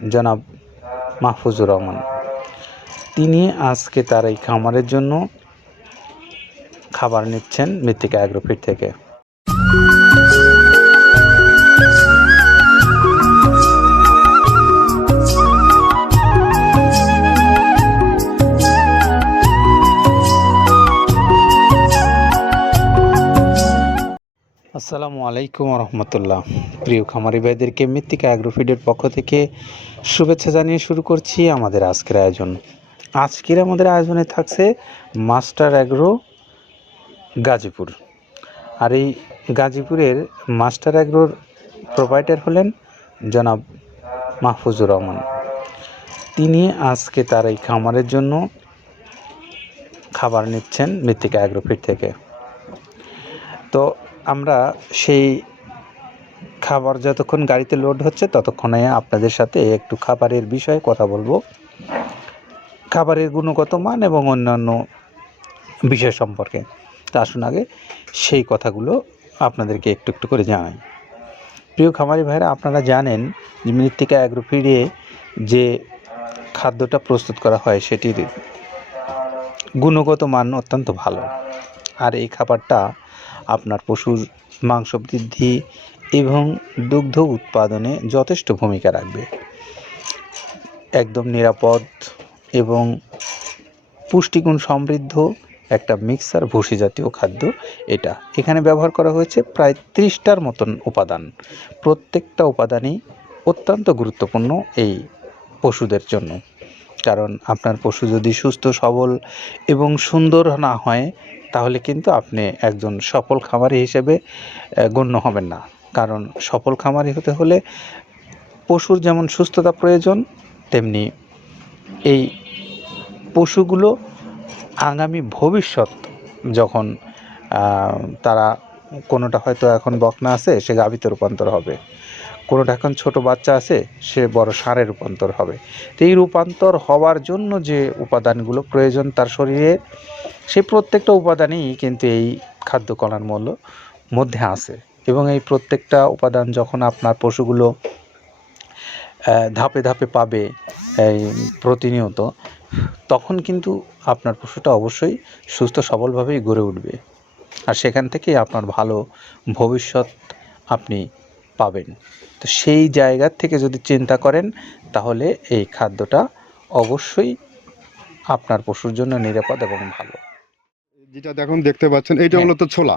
জনাব মাহফুজুর রহমান। তিনি আজকে তার এই খামারের জন্য খাবার নিচ্ছেন মৃত্তিকা অ্যাগ্রোফিট থেকে। আসসালামু আলাইকুম রহমতুল্লাহ। প্রিয় খামারি ভাইদেরকে মৃত্তিকা অ্যাগ্রোফিডের পক্ষ থেকে শুভেচ্ছা জানিয়ে শুরু করছি আমাদের আজকের আয়োজন। আজকের আমাদের আয়োজনে থাকছে মাস্টার অ্যাগ্রো গাজীপুর। আর এই গাজীপুরের মাস্টার অ্যাগ্রোর প্রোভাইডার হলেন জনাব মাহফুজুর রহমান। তিনি আজকে তার এই খামারের জন্য খাবার নিচ্ছেন মৃত্তিকা অ্যাগ্রোফিট থেকে। তো আমরা সেই খাবার যতক্ষণ গাড়িতে লোড হচ্ছে ততক্ষণে আপনাদের সাথে একটু খাবারের বিষয়ে কথা বলব। খাবারের গুণগত মান এবং অন্যান্য বিষয় সম্পর্কে। তা আসুন আগে সেই কথাগুলো আপনাদেরকে একটু একটু করে জানাই। প্রিয় খামারি ভাইরা, আপনারা জানেন যে মৃত্তিকা অ্যাগ্রোফিডে যে খাদ্যটা প্রস্তুত করা হয় সেটির গুণগত মান অত্যন্ত ভালো। আর এই খাবারটা আপনার পশুর মাংস বৃদ্ধি এবং দুগ্ধ উৎপাদনে যথেষ্ট ভূমিকা রাখবে। একদম নিরাপদ এবং পুষ্টিগুণ সমৃদ্ধ একটা মিক্সার ভুসি জাতীয় খাদ্য এটা। এখানে ব্যবহার করা হয়েছে প্রায় ত্রিশটার মতন উপাদান। প্রত্যেকটা উপাদানই অত্যন্ত গুরুত্বপূর্ণ এই পশুদের জন্য। কারণ আপনার পশু যদি সুস্থ, সবল এবং সুন্দর না হয়, তাহলে কিন্তু আপনি একজন সফল খামারি হিসেবে গণ্য হবেন না। কারণ সফল খামারি হতে হলে পশুর যেমন সুস্থতা প্রয়োজন, তেমনি এই পশুগুলো আগামী ভবিষ্যৎ যখন তারা কোনোটা হয়তো এখন বকনা আছে, সে গাভিতে রূপান্তর হবে। কোনোটা এখন ছোট বাচ্চা আছে, সে বড় সারে রূপান্তর হবে। তো এই রূপান্তর হওয়ার জন্য যে উপাদানগুলো প্রয়োজন তার শরীরে সেই প্রত্যেকটা উপাদানই কিন্তু এই খাদ্য কণার মূল্য মধ্যে আছে। এবং এই প্রত্যেকটা উপাদান যখন আপনার পশুগুলো ধাপে ধাপে পাবে, এই প্রতিনিয়ত, তখন কিন্তু আপনার পশুটা অবশ্যই সুস্থ সবলভাবেই গড়ে উঠবে। আর সেখান থেকেই আপনার ভালো ভবিষ্যৎ আপনি পাবেন। তো সেই জায়গার থেকে যদি চিন্তা করেন তাহলে এই খাদ্যটা অবশ্যই আপনার পশুর জন্য নিরাপদ এবং ভালো। যেটা দেখুন দেখতে পাচ্ছেন এইটা হ্যাঁ। হলো তো ছোলা।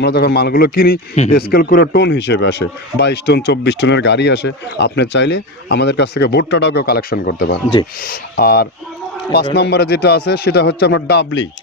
আমরা যখন মালগুলো কিনি স্কেল করে টোন হিসেবে আসে। বাইশ টন চব্বিশ টনের গাড়ি আসে। আপনি চাইলে আমাদের কাছ থেকে ভুট্টাটাও কেউ কালেকশন করতে পারেন। জি। আর পাঁচ নম্বরে যেটা আছে সেটা হচ্ছে আপনার ডাবলি।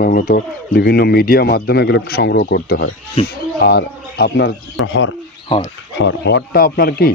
আমরা মূলত বিভিন্ন মিডিয়া মাধ্যমে এগুলো সংগ্রহ করতে হয়। আর আপনার হর। হর। হর। হরটা আপনার কি?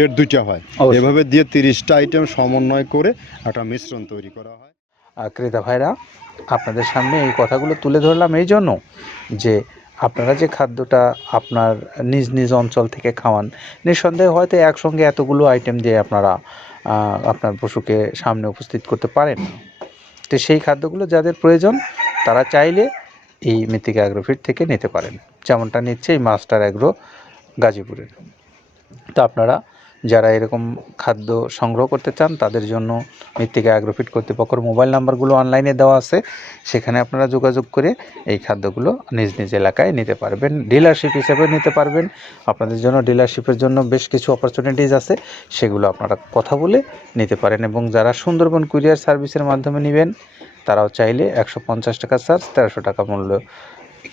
গ্রেড দুইটা হয়। এভাবে দিয়ে তিরিশটা আইটেম সমন্বয় করে একটা মিশ্রণ তৈরি করা হয়। আর ক্রেতা ভাইরা আপনাদের সামনে এই কথাগুলো তুলে ধরলাম এই জন্য যে আপনারা যে খাদ্যটা আপনার নিজ নিজ অঞ্চল থেকে খাওয়ান নিঃসন্দেহে হয়তো একসঙ্গে এতগুলো আইটেম দিয়ে আপনারা আপনার পশুকে সামনে উপস্থিত করতে পারেন। তো সেই খাদ্যগুলো যাদের প্রয়োজন তারা চাইলে এই মৃত্তিকা অ্যাগ্রোফিট থেকে নিতে পারেন। যেমনটা নিচ্ছে এই মাস্টার অ্যাগ্রো গাজীপুরের। তো আপনারা যারা এরকম খাদ্য সংগ্রহ করতে চান, তাদের জন্য মৃত্তিকা অ্যাগ্রোফিট কর্তৃপক্ষের মোবাইল নাম্বারগুলো অনলাইনে দেওয়া আছে। সেখানে আপনারা যোগাযোগ করে এই খাদ্যগুলো নিজ নিজ এলাকায় নিতে পারবেন ডিলারশিপ হিসেবে নিতে পারবেন। আপনাদের জন্য ডিলারশিপের জন্য বেশ কিছু অপরচুনিটিস আছে, সেগুলো আপনারা কথা বলে নিতে পারেন এবং যারা সুন্দরবন কুরিয়ার সার্ভিসের মাধ্যমে নেবেন, তারাও চাইলে একশো পঞ্চাশ টাকা চার্জ তেরোশো টাকা মূল্য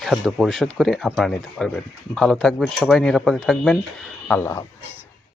খাদ্য পরিশোধ করে আপনারা নিতে পারবেন। ভালো থাকবেন সবাই, নিরাপদে থাকবেন। আল্লাহ হাফেজ।